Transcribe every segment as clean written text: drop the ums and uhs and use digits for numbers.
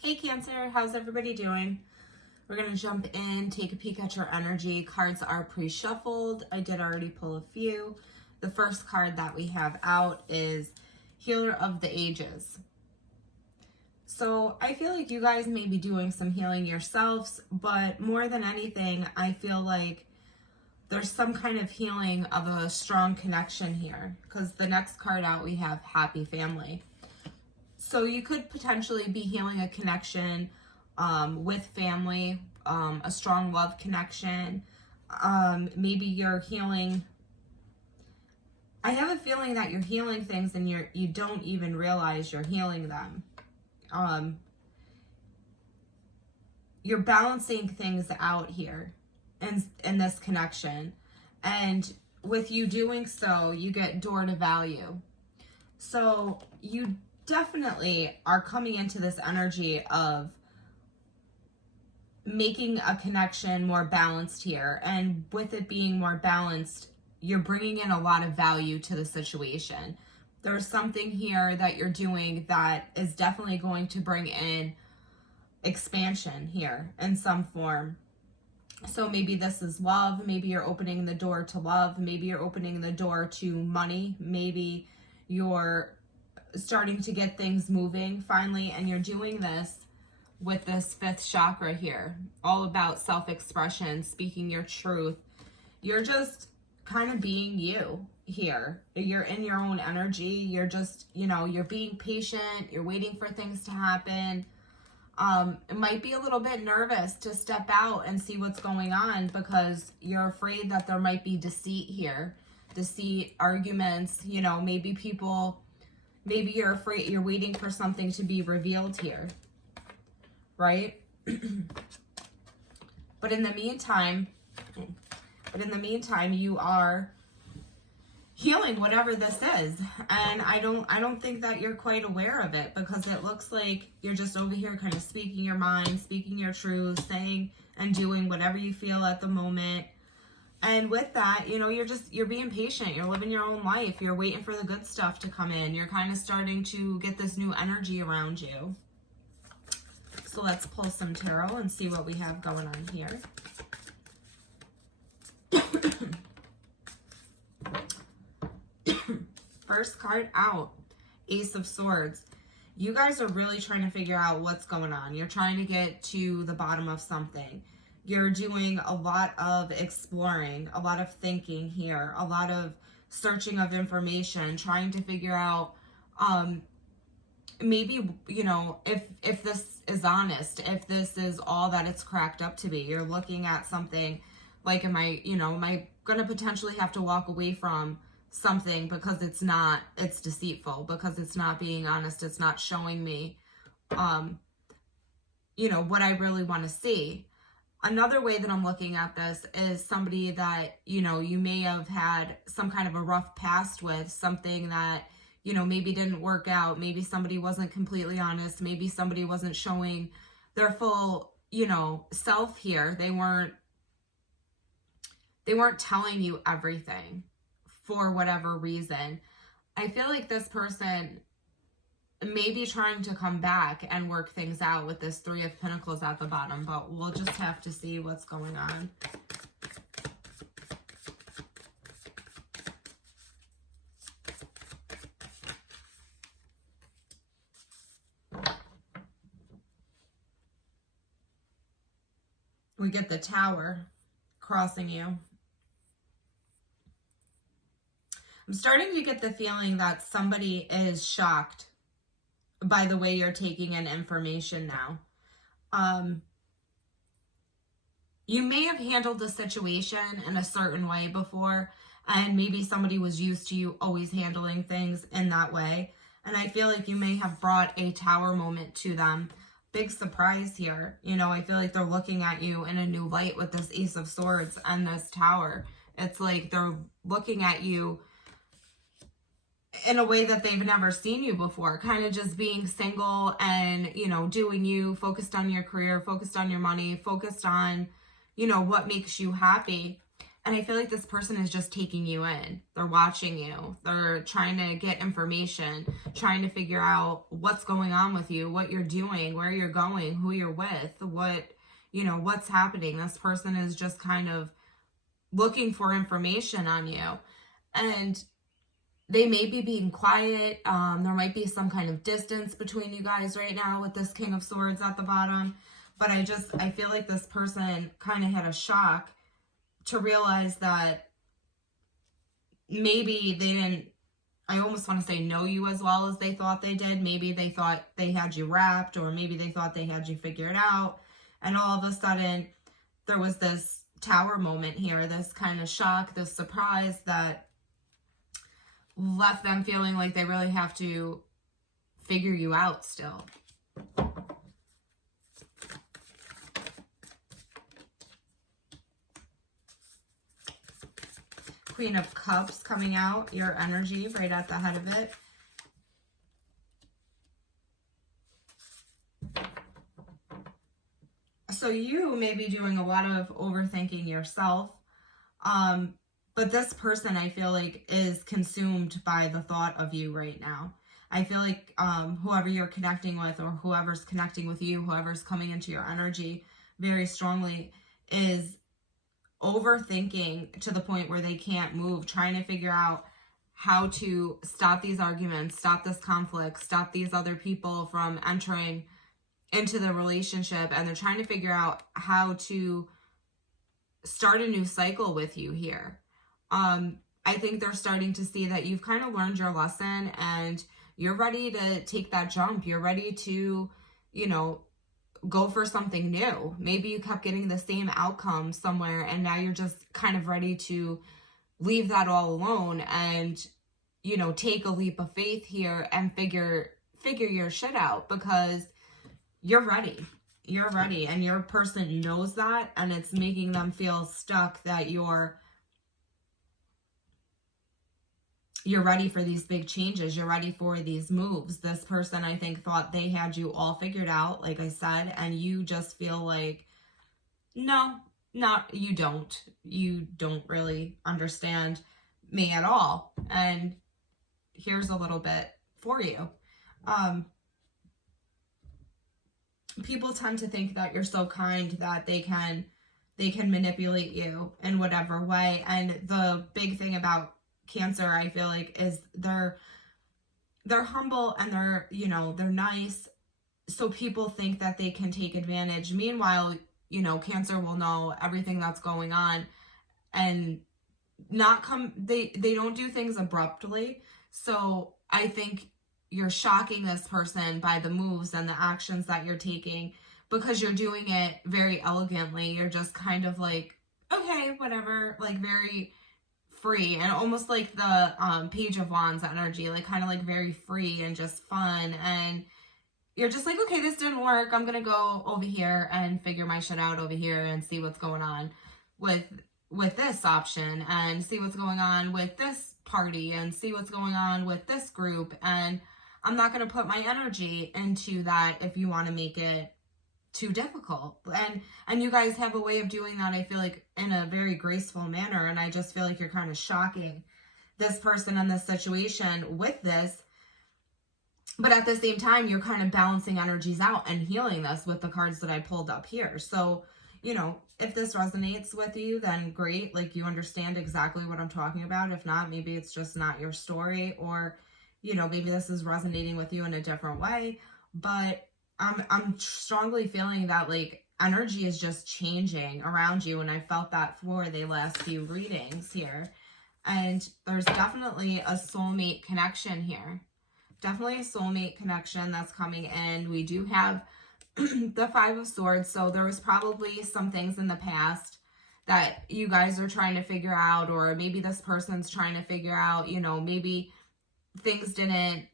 Hey Cancer, how's everybody doing? We're going to jump in, take a peek at your energy. Cards are pre-shuffled. I did already pull a few. The first card that we have out is Healer of the Ages. So I feel like you guys may be doing some healing yourselves, but more than anything, I feel like there's some kind of healing of a strong connection here, because the next card out we have Happy Family. So you could potentially be healing a connection with family, a strong love connection. Maybe you're healing. I have a feeling that you're healing things and you don't even realize you're healing them. You're balancing things out here in this connection. And with you doing so, you get door to value. So you definitely are coming into this energy of making a connection more balanced here. And with it being more balanced, you're bringing in a lot of value to the situation. There's something here that you're doing that is definitely going to bring in expansion here in some form. So maybe this is love. Maybe you're opening the door to love. Maybe you're opening the door to money. Maybe you're starting to get things moving finally, and you're doing this with this fifth chakra here, all about self-expression, speaking your truth. You're just kind of being you here. You're in your own energy. You're just, you're being patient. You're waiting for things to happen. It might be a little bit nervous to step out and see what's going on because you're afraid that there might be deceit here. Deceit, arguments, maybe you're afraid, you're waiting for something to be revealed here, right? But in the meantime, you are healing whatever this is. And I don't think that you're quite aware of it, because it looks like you're just over here kind of speaking your mind, speaking your truth, saying and doing whatever you feel at the moment. And with that, you're being patient. You're living your own life. You're waiting for the good stuff to come in. You're kind of starting to get this new energy around you. So let's pull some tarot and see what we have going on here. First card out, Ace of Swords. You guys are really trying to figure out what's going on. You're trying to get to the bottom of something. You're doing a lot of exploring, a lot of thinking here, a lot of searching of information, trying to figure out, maybe, if this is honest, if this is all that it's cracked up to be. You're looking at something like, am I going to potentially have to walk away from something because it's deceitful, because it's not being honest, it's not showing me, what I really want to see. Another way that I'm looking at this is somebody that, you may have had some kind of a rough past with, something that, maybe didn't work out. Maybe somebody wasn't completely honest. Maybe somebody wasn't showing their full, self here. They weren't telling you everything for whatever reason. I feel like this person may be trying to come back and work things out with this Three of Pentacles at the bottom, but we'll just have to see what's going on. We get the Tower crossing you. I'm starting to get the feeling that somebody is shocked by the way you're taking in information now. You may have handled the situation in a certain way before, and maybe somebody was used to you always handling things in that way. And I feel like you may have brought a Tower moment to them. Big surprise here. I feel like they're looking at you in a new light with this Ace of Swords and this Tower. It's like they're looking at you in a way that they've never seen you before, kind of just being single and, doing you, focused on your career, focused on your money, focused on, what makes you happy. And I feel like this person is just taking you in. They're watching you. They're trying to get information, trying to figure out what's going on with you, what you're doing, where you're going, who you're with, what's happening. This person is just kind of looking for information on you. And they may be being quiet. There might be some kind of distance between you guys right now with this King of Swords at the bottom. But I feel like this person kind of had a shock to realize that maybe they didn't, I almost want to say, know you as well as they thought they did. Maybe they thought they had you wrapped, or maybe they thought they had you figured out. And all of a sudden, there was this Tower moment here, this kind of shock, this surprise that left them feeling like they really have to figure you out still. Queen of Cups coming out, your energy right at the head of it. So you may be doing a lot of overthinking yourself. But this person, I feel like, is consumed by the thought of you right now. I feel like whoever you're connecting with, or whoever's connecting with you, whoever's coming into your energy very strongly, is overthinking to the point where they can't move, trying to figure out how to stop these arguments, stop this conflict, stop these other people from entering into the relationship. And they're trying to figure out how to start a new cycle with you here. I think they're starting to see that you've kind of learned your lesson and you're ready to take that jump. You're ready to, go for something new. Maybe you kept getting the same outcome somewhere and now you're just kind of ready to leave that all alone and, take a leap of faith here and figure your shit out, because you're ready. You're ready, and your person knows that, and it's making them feel stuck that you're ready for these big changes. You're ready for these moves. This person, I think, thought they had you all figured out, like I said, and you just feel like, no, you don't. You don't really understand me at all. And here's a little bit for you. People tend to think that you're so kind that they can manipulate you in whatever way. And the big thing about Cancer, I feel like, is they're humble and they're nice. So people think that they can take advantage. Meanwhile, Cancer will know everything that's going on and they don't do things abruptly. So I think you're shocking this person by the moves and the actions that you're taking, because you're doing it very elegantly. You're just kind of like, okay, whatever, like very free, and almost like the Page of Wands energy, like kind of like very free and just fun. And you're just like, okay, this didn't work. I'm going to go over here and figure my shit out over here and see what's going on with this option, and see what's going on with this party, and see what's going on with this group. And I'm not going to put my energy into that if you want to make it too difficult. And you guys have a way of doing that, I feel like, in a very graceful manner. And I just feel like you're kind of shocking this person in this situation with this. But at the same time, you're kind of balancing energies out and healing this with the cards that I pulled up here. So, if this resonates with you, then great. Like, you understand exactly what I'm talking about. If not, maybe it's just not your story, or, maybe this is resonating with you in a different way. But I'm strongly feeling that, like, energy is just changing around you. And I felt that for the last few readings here. And there's definitely a soulmate connection here. Definitely a soulmate connection that's coming in. We do have the Five of Swords. So there was probably some things in the past that you guys are trying to figure out, or maybe this person's trying to figure out, maybe things didn't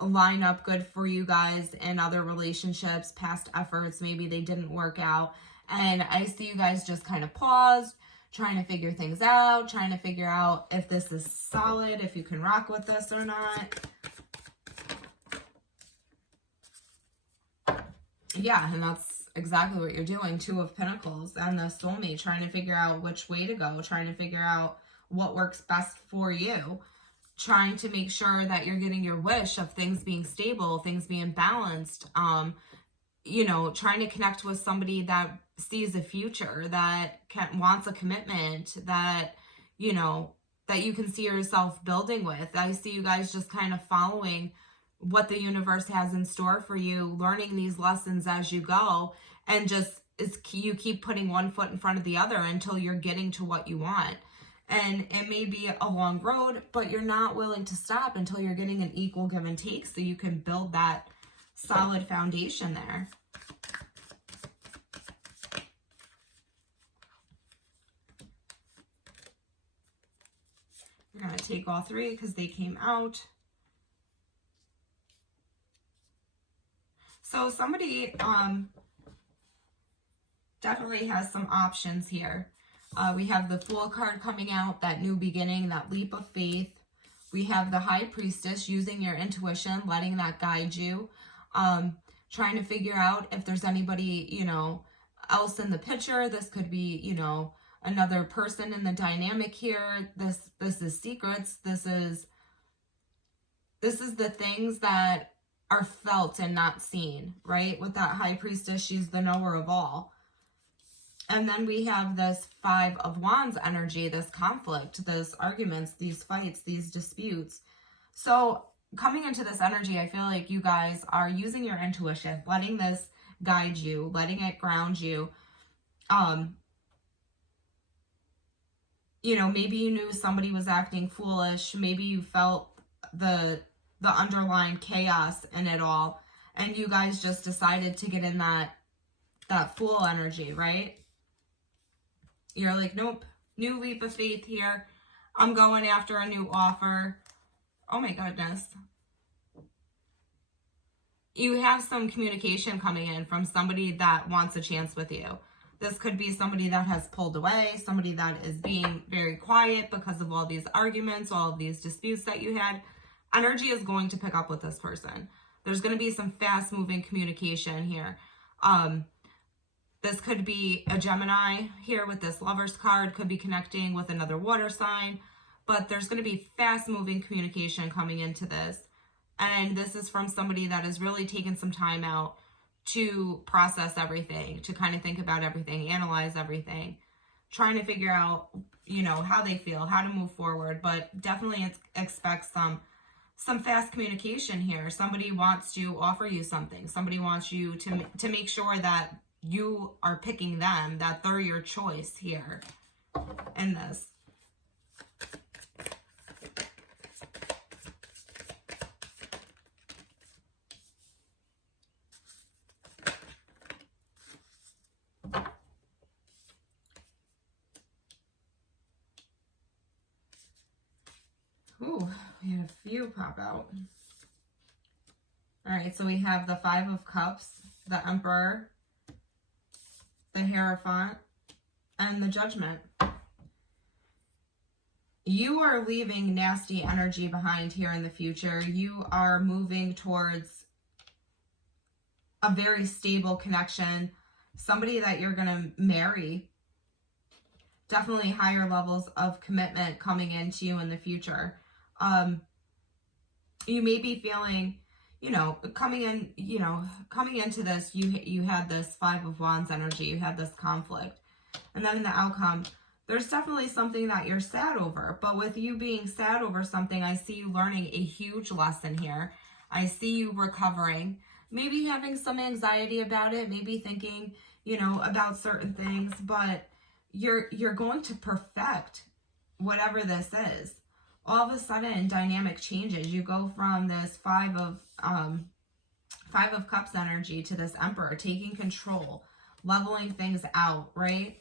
line up good for you guys in other relationships, past efforts, maybe they didn't work out. And I see you guys just kind of paused, trying to figure things out, trying to figure out if this is solid, if you can rock with this or not. Yeah, and that's exactly what you're doing. Two of Pentacles and the soulmate, trying to figure out which way to go, trying to figure out what works best for you, trying to make sure that you're getting your wish of things being stable, things being balanced, you know, trying to connect with somebody that sees a future, that wants a commitment, that, you know, that you can see yourself building with. I see you guys just kind of following what the universe has in store for you, learning these lessons as you go, and just you keep putting one foot in front of the other until you're getting to what you want. And it may be a long road, but you're not willing to stop until you're getting an equal give and take, so you can build that solid foundation there. We're going to take all three because they came out. So somebody definitely has some options here. We have the Fool card coming out, that new beginning, that leap of faith. We have the High Priestess, using your intuition, letting that guide you. Trying to figure out if there's anybody, you know, else in the picture. This could be, you know, another person in the dynamic here. This is secrets. This is the things that are felt and not seen, right? With that High Priestess, she's the knower of all. And then we have this Five of Wands energy, this conflict, those arguments, these fights, these disputes. So coming into this energy, I feel like you guys are using your intuition, letting this guide you, letting it ground you. You know, maybe you knew somebody was acting foolish. Maybe you felt the underlying chaos in it all, and you guys just decided to get in that Fool energy, right? You're like, nope, new leap of faith here. I'm going after a new offer. Oh my goodness. You have some communication coming in from somebody that wants a chance with you. This could be somebody that has pulled away, somebody that is being very quiet because of all these arguments, all of these disputes that you had. Energy is going to pick up with this person. There's going to be some fast-moving communication here. This could be a Gemini here with this Lovers card, could be connecting with another water sign, but there's going to be fast-moving communication coming into this. And this is from somebody that has really taken some time out to process everything, to kind of think about everything, analyze everything, trying to figure out, you know, how they feel, how to move forward, but definitely expect some fast communication here. Somebody wants to offer you something. Somebody wants you to make sure that you are picking them, that they're your choice here in this. Ooh, we had a few pop out. All right, so we have the Five of Cups, the Emperor, the Hierophant, and the Judgment. You are leaving nasty energy behind here in the future. You are moving towards a very stable connection, somebody that you're going to marry. Definitely higher levels of commitment coming into you in the future. You may be feeling, you know, coming into this, you had this Five of Wands energy, you had this conflict. And then in the outcome, there's definitely something that you're sad over. But with you being sad over something, I see you learning a huge lesson here. I see you recovering, maybe having some anxiety about it, maybe thinking, you know, about certain things, but you're going to perfect whatever this is. All of a sudden, dynamic changes. You go from this Five of Cups energy to this Emperor, taking control, leveling things out, right?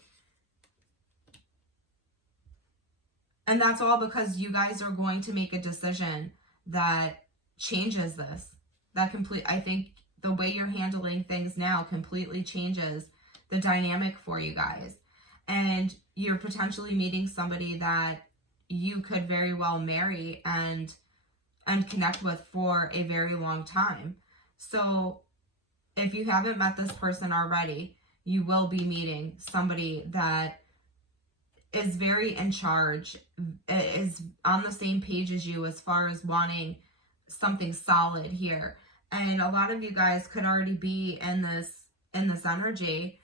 And that's all because you guys are going to make a decision that changes this. I think the way you're handling things now completely changes the dynamic for you guys. And you're potentially meeting somebody that you could very well marry and connect with for a very long time. So if you haven't met this person already, you will be meeting somebody that is very in charge, is on the same page as you as far as wanting something solid here. And a lot of you guys could already be in this energy.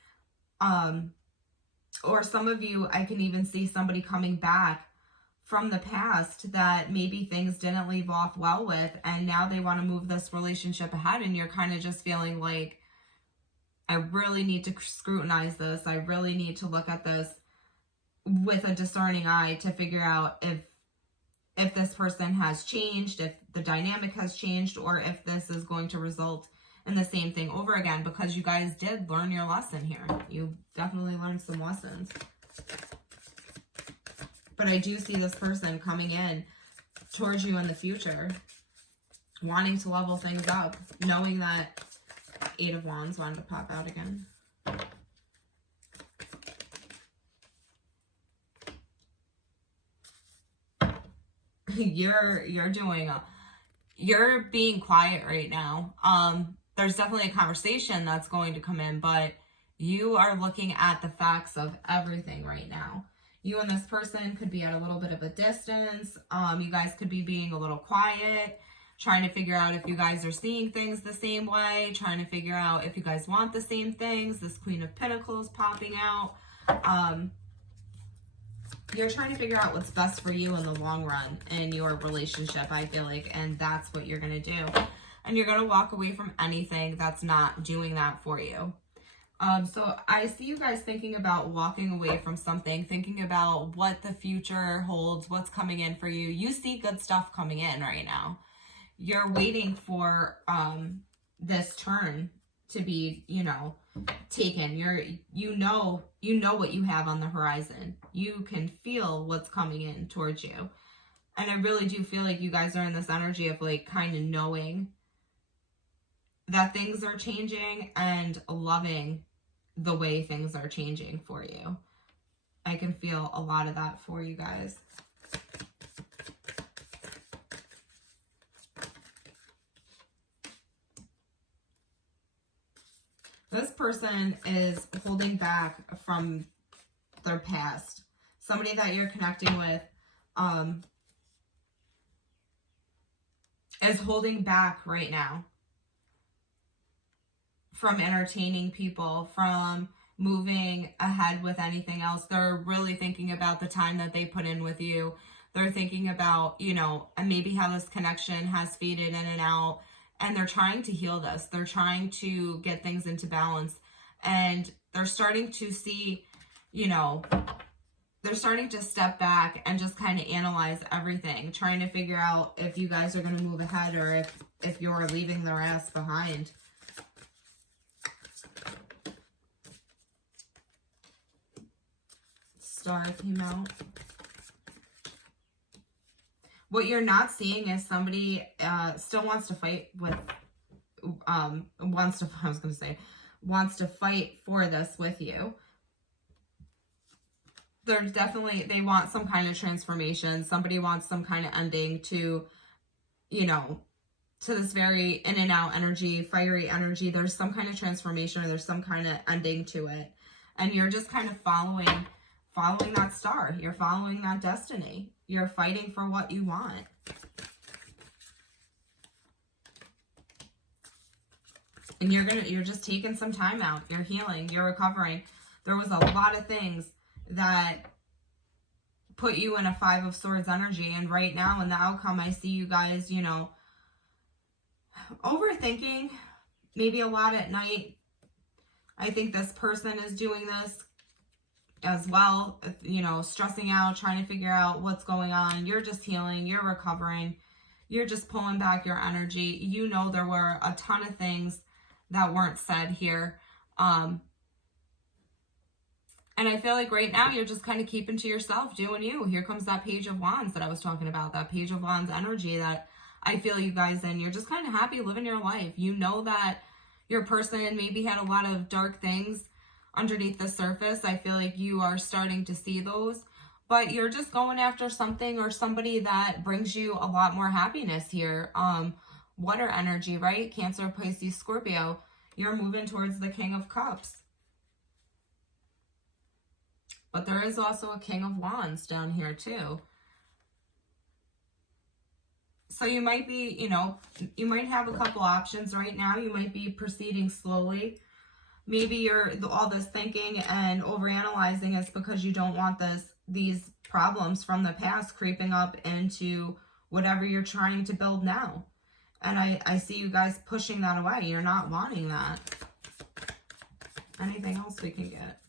Or some of you, I can even see somebody coming back from the past that maybe things didn't leave off well with, and now they want to move this relationship ahead, and you're kind of just feeling like, I really need to scrutinize this. I really need to look at this with a discerning eye to figure out if this person has changed, if the dynamic has changed, or if this is going to result in the same thing over again, because you guys did learn your lesson here. You definitely learned some lessons. But I do see this person coming in towards you in the future, wanting to level things up, knowing that Eight of Wands wanted to pop out again. You're being quiet right now. There's definitely a conversation that's going to come in, but you are looking at the facts of everything right now. You and this person could be at a little bit of a distance. You guys could be being a little quiet, trying to figure out if you guys are seeing things the same way, trying to figure out if you guys want the same things. This Queen of Pentacles popping out. You're trying to figure out what's best for you in the long run in your relationship, I feel like, and that's what you're going to do. And you're going to walk away from anything that's not doing that for you. So I see you guys thinking about walking away from something, thinking about what the future holds, what's coming in for you. You see good stuff coming in right now. You're waiting for this turn to be, taken. You know what you have on the horizon. You can feel what's coming in towards you. And I really do feel like you guys are in this energy of like kind of knowing that things are changing and loving the way things are changing for you. I can feel a lot of that for you guys. This person is holding back from their past. Somebody that you're connecting with is holding back right now from entertaining people, from moving ahead with anything else. They're really thinking about the time that they put in with you. They're thinking about, and maybe how this connection has faded in and out. And they're trying to heal this. They're trying to get things into balance. And they're starting to see, they're starting to step back and just kind of analyze everything, trying to figure out if you guys are going to move ahead or if you're leaving their ass behind. Star came out. What you're not seeing is somebody still wants to fight with, wants to fight for this with you. They want some kind of transformation. Somebody wants some kind of ending to, to this very in and out energy, fiery energy. There's some kind of transformation or there's some kind of ending to it. And you're just kind of following that star. You're following that destiny. You're fighting for what you want. And you're just taking some time out. You're healing. You're recovering. There was a lot of things that put you in a Five of Swords energy. And right now in the outcome, I see you guys, overthinking, maybe a lot at night. I think this person is doing this as well, stressing out, trying to figure out what's going on. You're just healing, you're recovering, you're just pulling back your energy. There were a ton of things that weren't said here. And I feel like right now you're just kind of keeping to yourself, doing you. Here comes that Page of Wands that I was talking about, that Page of Wands energy that I feel you guys in. You're just kind of happy living your life. You know that your person maybe had a lot of dark things underneath the surface. I feel like you are starting to see those, but you're just going after something or somebody that brings you a lot more happiness here. Water energy, right? Cancer, Pisces, Scorpio. you're moving towards the King of Cups. But there is also a King of Wands down here too. So you might be, you know, you might have a couple options right now. You might be proceeding slowly. Maybe you're all this thinking and overanalyzing is because you don't want these problems from the past creeping up into whatever you're trying to build now. And I see you guys pushing that away. You're not wanting that. Anything else we can get?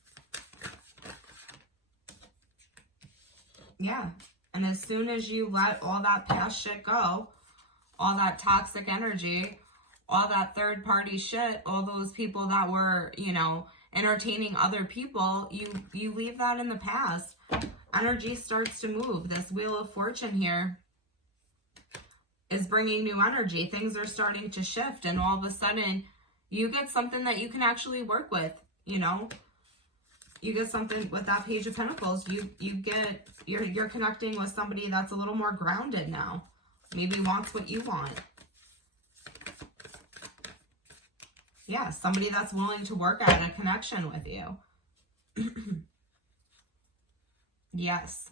Yeah. And as soon as you let all that past shit go, all that toxic energy, all that third party shit, all those people that were, you know, entertaining other people, you leave that in the past. Energy starts to move. This Wheel of Fortune here is bringing new energy. Things are starting to shift, and all of a sudden you get something that you can actually work with, you know. You get something with that Page of Pentacles. You're connecting with somebody that's a little more grounded now. Maybe wants what you want. Yeah, somebody that's willing to work at a connection with you. Yes.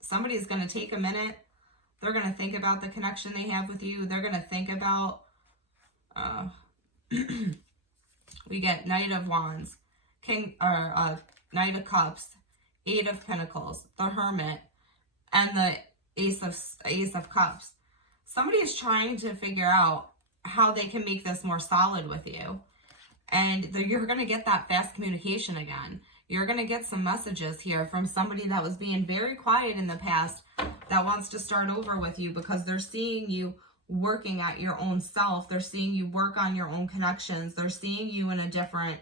Somebody's going to take a minute. They're going to think about the connection they have with you. They're going to think about, we get Knight of Wands, Knight of Cups, Eight of Pentacles, the Hermit, and the Ace of Cups. Somebody is trying to figure out how they can make this more solid with you. And you're going to get that fast communication again. You're going to get some messages here from somebody that was being very quiet in the past that wants to start over with you because they're seeing you working at your own self. They're seeing you work on your own connections. They're seeing you in a different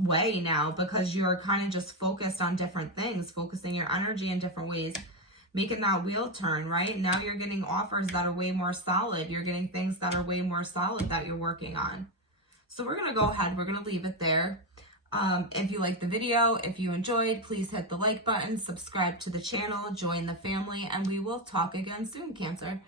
way now because you're kind of just focused on different things, focusing your energy in different ways, making that wheel turn, right? Now you're getting offers that are way more solid. You're getting things that are way more solid that you're working on. So we're going to go ahead. We're going to leave it there. If you liked the video, if you enjoyed, please hit the like button, subscribe to the channel, join the family, and we will talk again soon, Cancer.